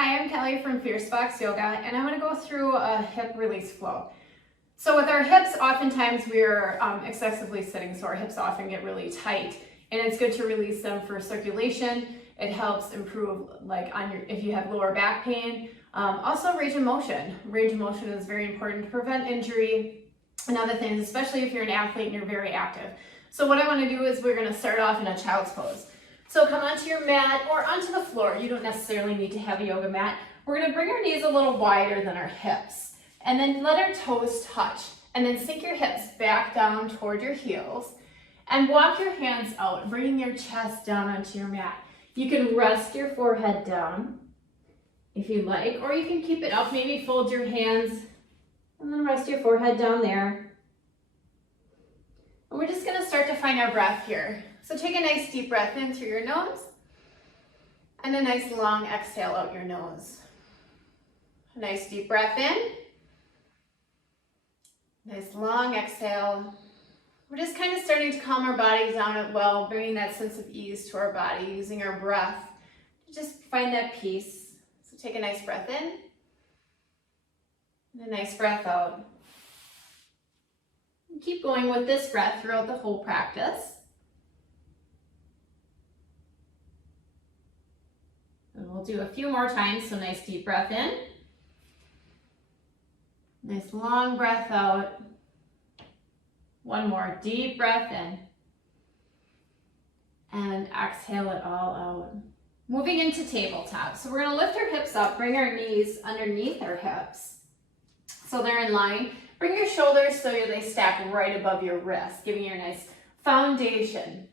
Hi, I'm Kelly from Fierce Fox Yoga, and I'm going to go through a hip release flow. So with our hips, oftentimes we're excessively sitting, so our hips often get really tight, and it's good to release them for circulation. It helps improve, if you have lower back pain. Also range of motion. Range of motion is very important to prevent injury and other things, especially if you're an athlete and you're very active. So what I want to do is we're going to start off in a child's pose. So come onto your mat or onto the floor. You don't necessarily need to have a yoga mat. We're going to bring our knees a little wider than our hips, and then let our toes touch, and then sink your hips back down toward your heels, and walk your hands out, bringing your chest down onto your mat. You can rest your forehead down if you like, or you can keep it up, maybe fold your hands, and then rest your forehead down there. And we're just going to start to find our breath here. So take a nice deep breath in through your nose, and a nice long exhale out your nose. A nice deep breath in, nice long exhale. We're just kind of starting to calm our bodies down as well, bringing that sense of ease to our body, using our breath to just find that peace. So take a nice breath in, and a nice breath out. And keep going with this breath throughout the whole practice. And we'll do a few more times, so nice deep breath in. Nice long breath out. One more deep breath in. And exhale it all out. Moving into tabletop. So we're going to lift our hips up, bring our knees underneath our hips so they're in line. Bring your shoulders so they stack right above your wrists, giving you a nice foundation.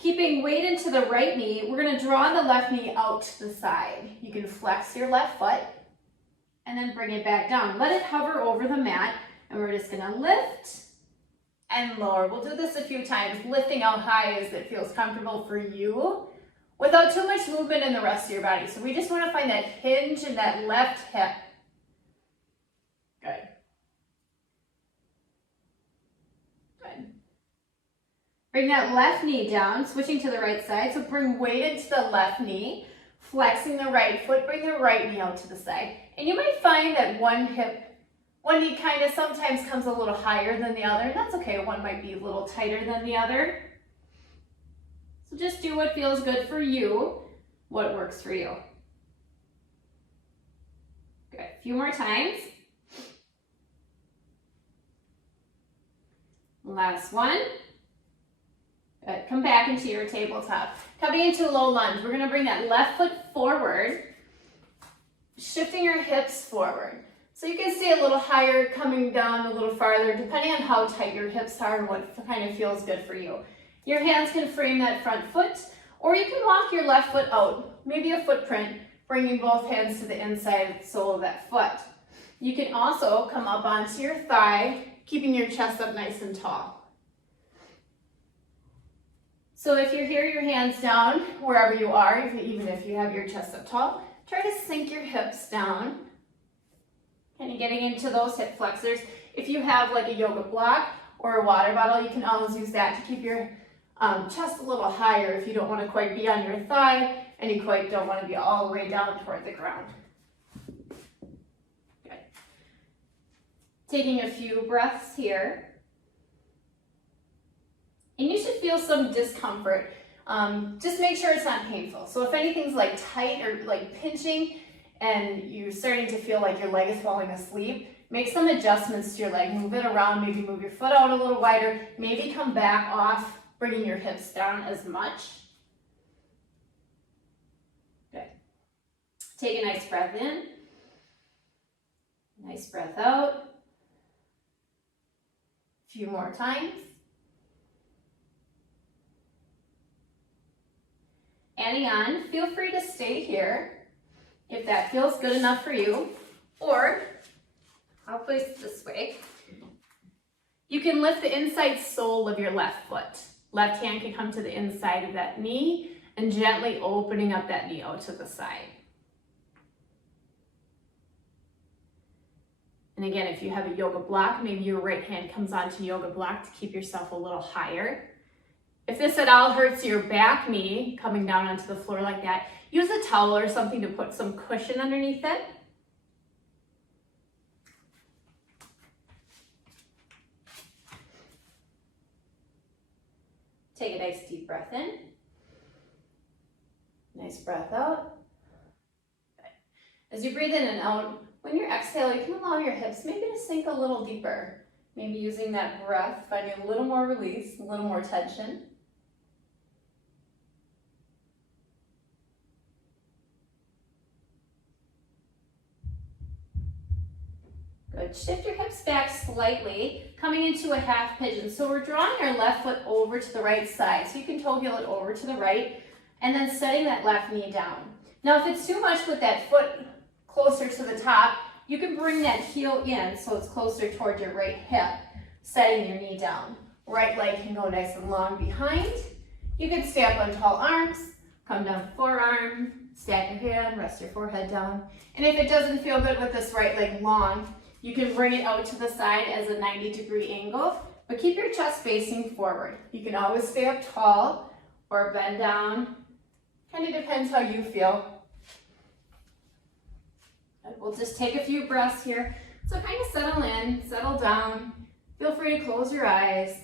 Keeping weight into the right knee, we're going to draw the left knee out to the side. You can flex your left foot and then bring it back down. Let it hover over the mat, and we're just going to lift and lower. We'll do this a few times, lifting out high as it feels comfortable for you without too much movement in the rest of your body. So we just want to find that hinge in that left hip. Good. Good. Bring that left knee down, switching to the right side. So bring weight into the left knee, flexing the right foot, bring the right knee out to the side. And you might find that one knee kind of sometimes comes a little higher than the other, and that's okay. One might be a little tighter than the other. So just do what feels good for you, what works for you. Good, a few more times. Last one. Good, come back into your tabletop. Coming into low lunge, we're gonna bring that left foot forward, shifting your hips forward. So you can stay a little higher, coming down a little farther, depending on how tight your hips are and what kind of feels good for you. Your hands can frame that front foot, or you can walk your left foot out, maybe a footprint, bringing both hands to the inside sole of that foot. You can also come up onto your thigh, keeping your chest up nice and tall. So if you're here, your hands down, wherever you are, even if you have your chest up tall, try to sink your hips down. Kind of getting into those hip flexors. If you have like a yoga block or a water bottle, you can always use that to keep your chest a little higher if you don't want to quite be on your thigh and you quite don't want to be all the way down toward the ground. Good. Taking a few breaths here. And you should feel some discomfort. Just make sure it's not painful. So if anything's like tight or like pinching and you're starting to feel like your leg is falling asleep, make some adjustments to your leg. Move it around, maybe move your foot out a little wider, maybe come back off, bringing your hips down as much. Good. Take a nice breath in. Nice breath out. A few more times. Adding on, feel free to stay here if that feels good enough for you, or I'll place it this way. You can lift the inside sole of your left foot. Left hand can come to the inside of that knee and gently opening up that knee out to the side. And again, if you have a yoga block, maybe your right hand comes onto yoga block to keep yourself a little higher. If this at all hurts your back knee, coming down onto the floor like that, use a towel or something to put some cushion underneath it. Take a nice deep breath in. Nice breath out. Okay. As you breathe in and out, when you exhale, you can allow your hips maybe to sink a little deeper. Maybe using that breath, finding a little more release, a little more tension. Good. Shift your hips back slightly, coming into a half pigeon. So we're drawing our left foot over to the right side. So you can toe heel it over to the right, and then setting that left knee down. Now, if it's too much with that foot closer to the top, you can bring that heel in so it's closer toward your right hip, setting your knee down. Right leg can go nice and long behind. You can stay up on tall arms, come down forearm, stack your hand, rest your forehead down. And if it doesn't feel good with this right leg long, you can bring it out to the side as a 90-degree angle, but keep your chest facing forward. You can always stay up tall or bend down. Kind of depends how you feel. We'll just take a few breaths here. So kind of settle in, settle down. Feel free to close your eyes.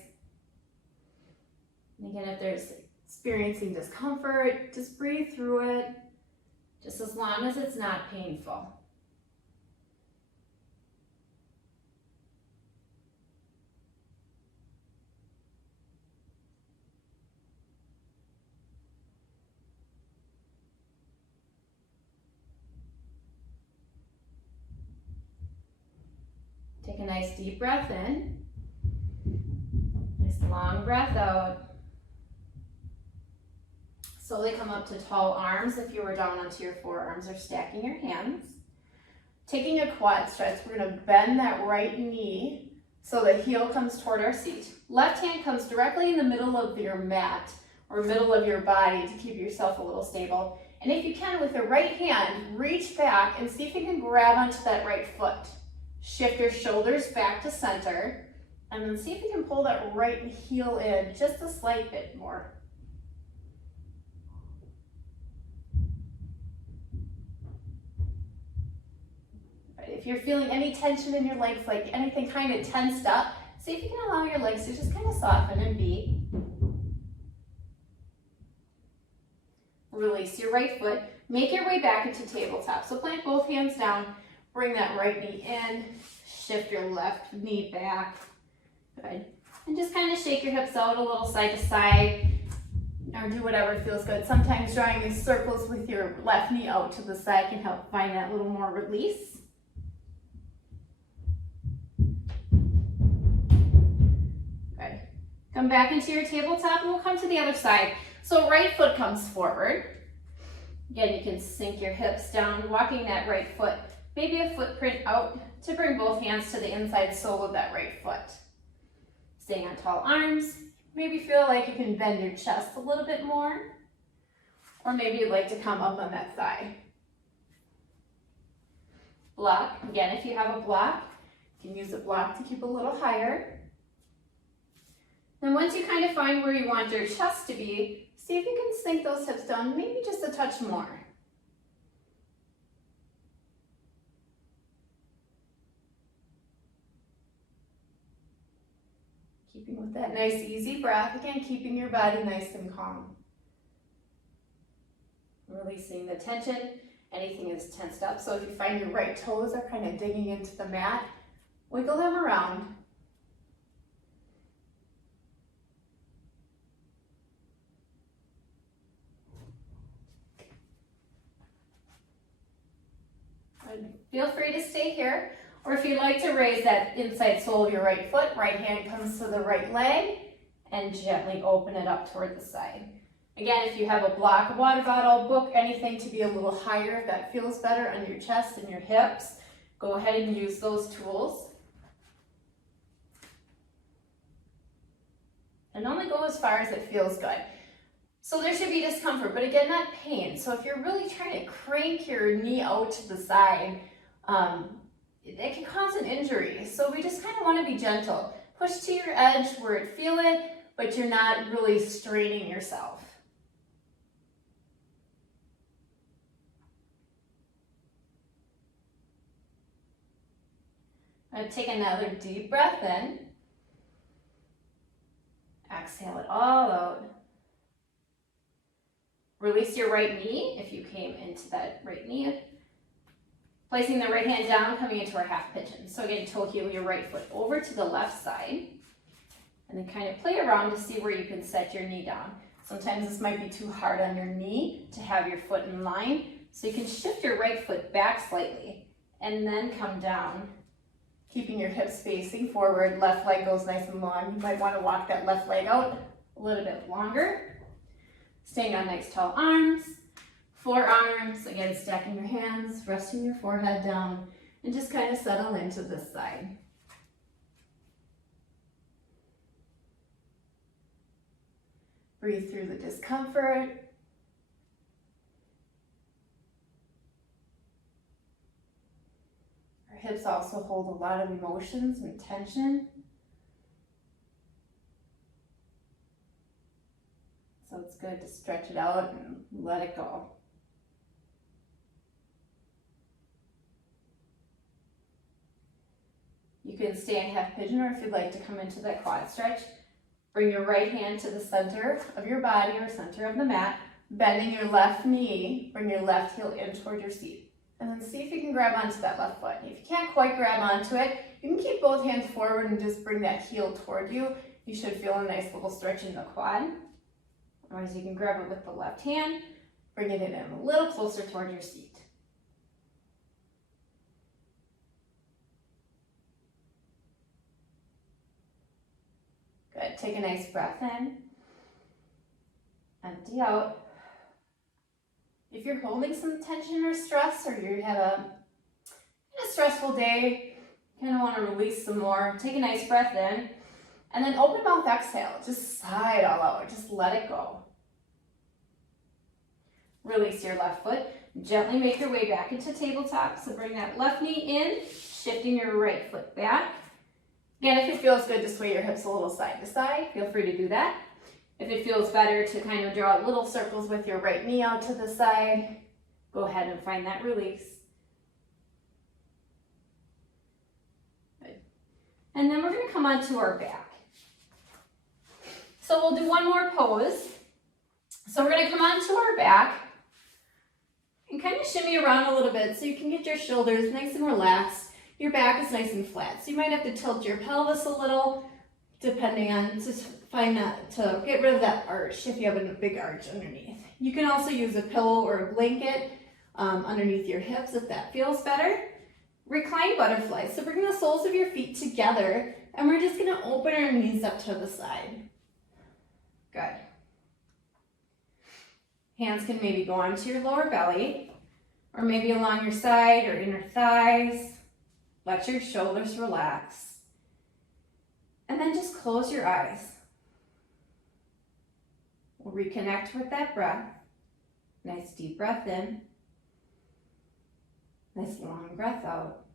And again, if there's experiencing discomfort, just breathe through it, just as long as it's not painful. Take a nice deep breath in. Nice long breath out. Slowly come up to tall arms if you were down onto your forearms or stacking your hands. Taking a quad stretch, we're going to bend that right knee so the heel comes toward our seat. Left hand comes directly in the middle of your mat or middle of your body to keep yourself a little stable. And if you can, with the right hand, reach back and see if you can grab onto that right foot. Shift your shoulders back to center, and then see if you can pull that right heel in just a slight bit more. If you're feeling any tension in your legs, like anything kind of tensed up, see if you can allow your legs to just kind of soften and be. Release your right foot. Make your way back into tabletop. So plant both hands down. Bring that right knee in, shift your left knee back. Good. And just kind of shake your hips out a little side to side, or do whatever feels good. Sometimes drawing these circles with your left knee out to the side can help find that little more release. Good. Come back into your tabletop and we'll come to the other side. So right foot comes forward. Again, you can sink your hips down, walking that right foot. Maybe a footprint out to bring both hands to the inside sole of that right foot. Staying on tall arms. Maybe feel like you can bend your chest a little bit more. Or maybe you'd like to come up on that thigh. Block. Again, if you have a block, you can use a block to keep a little higher. Then once you kind of find where you want your chest to be, see if you can sink those hips down maybe just a touch more. Keeping with that nice easy breath, again, keeping your body nice and calm. Releasing the tension, anything is tensed up. So if you find your right toes are kind of digging into the mat, wiggle them around. And feel free to stay here. Or if you'd like to raise that inside sole of your right foot, right hand comes to the right leg and gently open it up toward the side. Again, if you have a block, a water bottle, book, anything to be a little higher, if that feels better on your chest and your hips, go ahead and use those tools. And only go as far as it feels good. So there should be discomfort, but again, not pain. So if you're really trying to crank your knee out to the side, it can cause an injury. So we just kind of want to be gentle. Push to your edge where it feel it, but you're not really straining yourself. I'm going to take another deep breath in. Exhale it all out. Release your right knee if you came into that right knee. Placing the right hand down, coming into our half pigeon. So again, toe heel your right foot over to the left side. And then kind of play around to see where you can set your knee down. Sometimes this might be too hard on your knee to have your foot in line. So you can shift your right foot back slightly and then come down. Keeping your hips facing forward, left leg goes nice and long. You might want to walk that left leg out a little bit longer. Staying on nice tall arms, forearms, again stacking your hands, resting your forehead down, and just kind of settle into this side. Breathe through the discomfort. Hips also hold a lot of emotions and tension. So it's good to stretch it out and let it go. You can stay in half pigeon, or if you'd like to come into that quad stretch, bring your right hand to the center of your body or center of the mat, bending your left knee, bring your left heel in toward your seat. And then see if you can grab onto that left foot. If you can't quite grab onto it, you can keep both hands forward and just bring that heel toward you. You should feel a nice little stretch in the quad. Otherwise, you can grab it with the left hand, bring it in a little closer toward your seat. Good, take a nice breath in, empty out. If you're holding some tension or stress, or you have a stressful day, kind of want to release some more, take a nice breath in, and then open mouth exhale. Just sigh it all out. Just let it go. Release your left foot. Gently make your way back into tabletop. So bring that left knee in, shifting your right foot back. Again, if it feels good to sway your hips a little side to side, feel free to do that. If it feels better to kind of draw little circles with your right knee out to the side, go ahead and find that release. Good. And then we're going to come onto our back. So we'll do one more pose. So we're going to come onto our back and kind of shimmy around a little bit so you can get your shoulders nice and relaxed. Your back is nice and flat. So you might have to tilt your pelvis a little, depending on, to get rid of that arch if you have a big arch underneath. You can also use a pillow or a blanket underneath your hips if that feels better. Recline butterfly. So bring the soles of your feet together, and we're just going to open our knees up to the side. Good. Hands can maybe go onto your lower belly, or maybe along your side or inner thighs. Let your shoulders relax. And then just close your eyes. We'll reconnect with that breath. Nice deep breath in. Nice long breath out.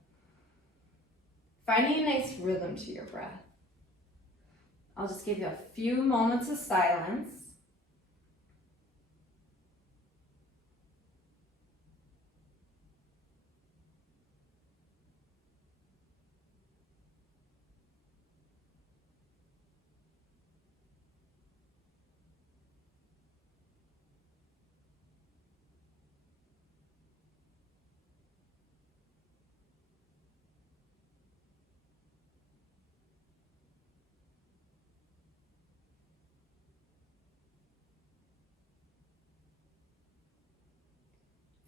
Finding a nice rhythm to your breath. I'll just give you a few moments of silence.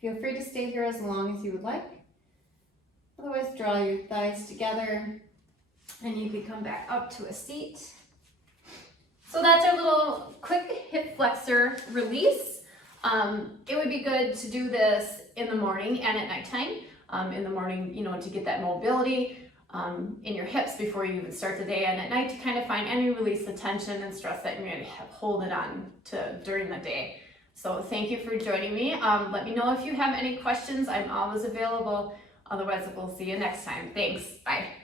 Feel free to stay here as long as you would like. Otherwise, draw your thighs together and you can come back up to a seat. So that's our little quick hip flexor release. It would be good to do this in the morning and at nighttime. In the morning, to get that mobility in your hips before you even start the day, and at night to kind of find any release of tension and stress that you may have holding on to during the day. So thank you for joining me. Let me know if you have any questions. I'm always available. Otherwise, we'll see you next time. Thanks. Bye.